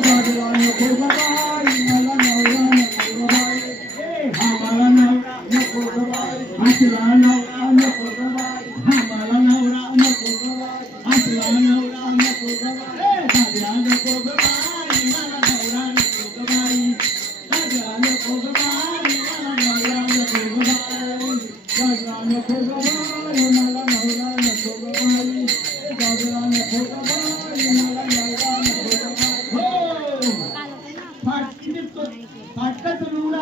Thank you.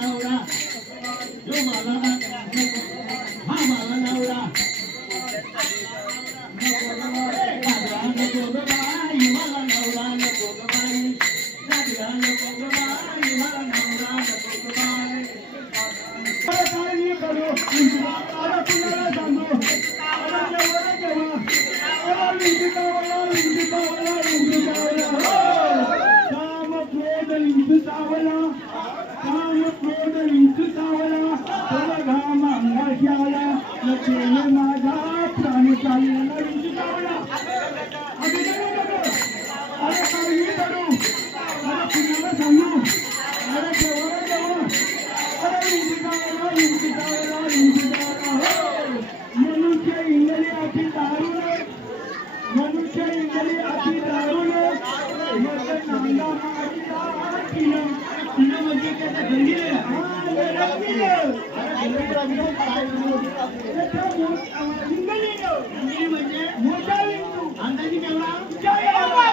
नवरा जो माला हा माला नवरा Thank you. माझा प्राणी चाललेला विंचू चावला म्हणजे अंदाजे केवढा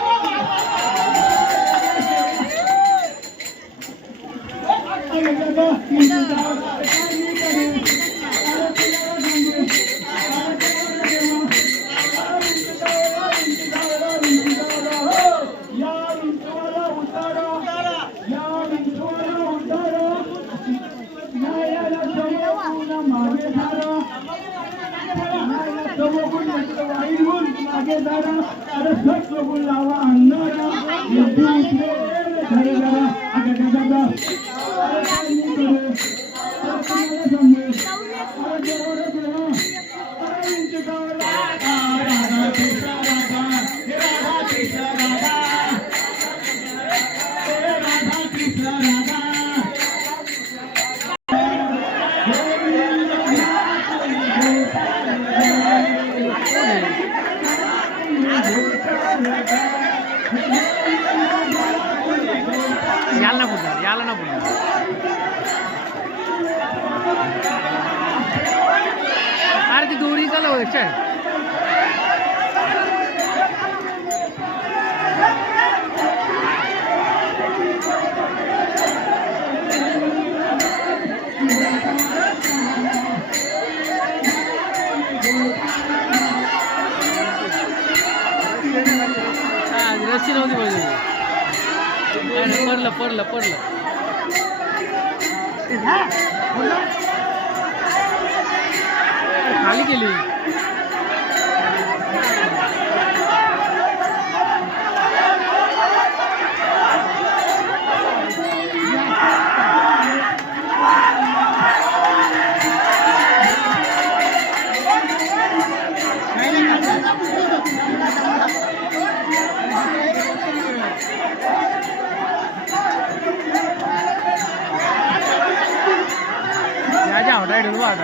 అగేదారా అరే సోట్లు గుళ్ళావా అన్నారా సరేదారా అగదా ఇంటికాడ மேலே என்ன பண்ணுவோம் अरे दूरी का लो चल போடல போகுது है खाली के लिए ரைடு வாங்க